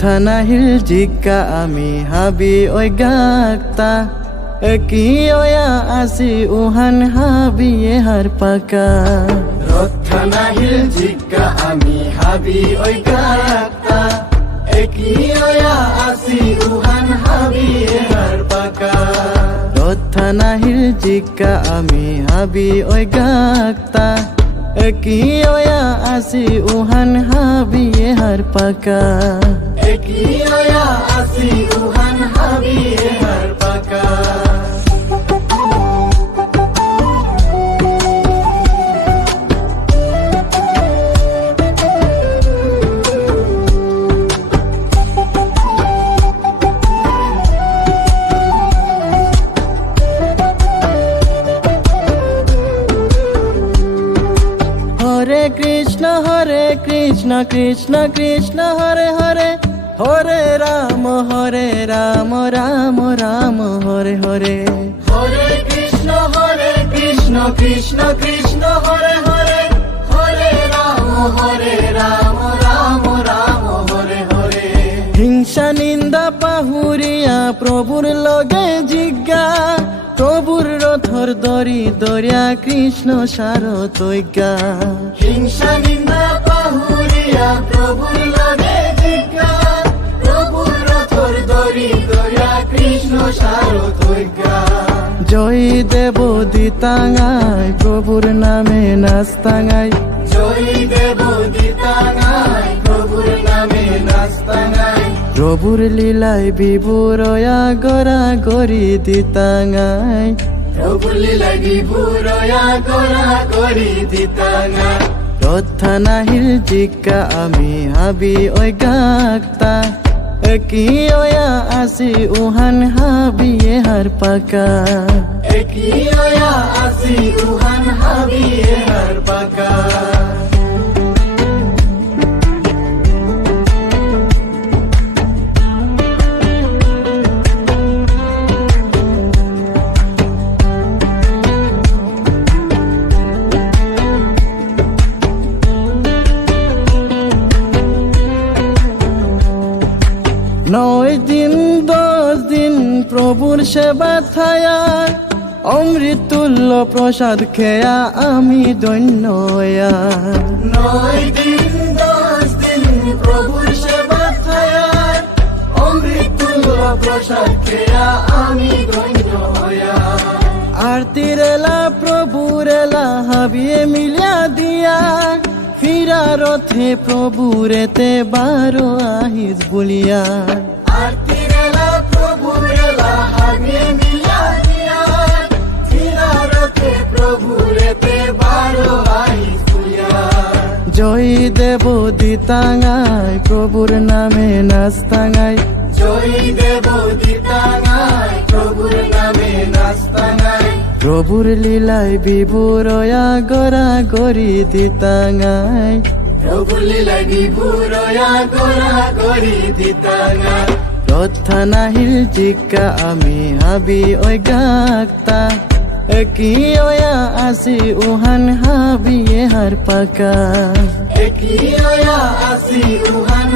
রথনা hill Zika আমি হাবি ওই গাক্তা কি ওয়া আসি উহান হাবি হার পাকা রথনা হিল জিকা আমি হাবি ওই গাক্তা কি ওয়া আসি উহান হাবি হার পাকা রথনা হিল জিকা আমি হাবি ওই গাক্তা কি ওয়া আসি উহান হাবি হার পাকা কি ওয়া আসি উহান হাবি হার পাকা হরে কৃষ্ণ কৃষ্ণ কৃষ্ণ হরে হরে হরে রাম রাম রাম হরে হরে হরে কৃষ্ণ কৃষ্ণ কৃষ্ণ হরে হরে হরে রাম রাম রাম হরে হরে হিংসা নিন্দা পাহুরিয়া প্রভুর লগে জিজ্ঞা প্রভুর রথর দরি দরিয়া কৃষ্ণ সার তৈজ্ঞা হিংসা নিন্দা পাহুরিয়া প্রভুর লগে জিজ্ঞা প্রভুর রথর দরি দরিয়া কৃষ্ণ সার তৈজ্ঞা জয় দেব দিতাঙ্গাই প্রভুর নামে নাস্তাঙ্গাই জয় দেব দিতাঙ্গাই প্রভুর নামে নাস্তাঙ্গাই প্রভুর লীলাই বিভুরয়া গরা গরি দিতাঙ্গাই প্রভুর লীলাই বিভুরয়া গরা গরি দিতাঙ্গাই রথনা হিল জিকা আমি হাবি ওই গাক্তা কি ওয়া আসি উহান হাবি হার পাকা কি ওয়া আসি উহান হাবি হার পাকা নয় দিন 10 দিন প্রভুর সেবা থায়া অমৃতুল্য প্রসাদ খেয়া আমি ধন্য হইয়া 9 দিন 10 দিন প্রভুর সেবা থায়া অমৃতুল্য প্রসাদ খেয়া আমি ধন্য হইয়া আরতির এলা প্রভুর এলা হাবিয়ে মিলিয়া দিয়া ফিরা রথে প্রভুরেতে 12 আহিস বলিয়া আরতির এলা প্রভুর এলা হাবিয়ে মিলিয়া দিয়া ফিরা রথে প্রভুরেতে 12 আহিস বলিয়া জয় দেব দিতাঙ্গাই প্রভুর নামে নাস্তাঙ্গাই জয় দেব দিতাঙ্গাই প্রভুর নামে নাস্তাঙ্গাই প্রভুর লীলাই বিভুরয়া গরা গরি দিতাঙ্গাই প্রভুর লীলাই বিভুরয়া গরা গরি দিতাঙ্গাই রথনা হিল জিকা আমি হাবি ওই গাক্তা কি ওয়া আসি উহান হাবি হার পাকা কি ওয়া আসি উহান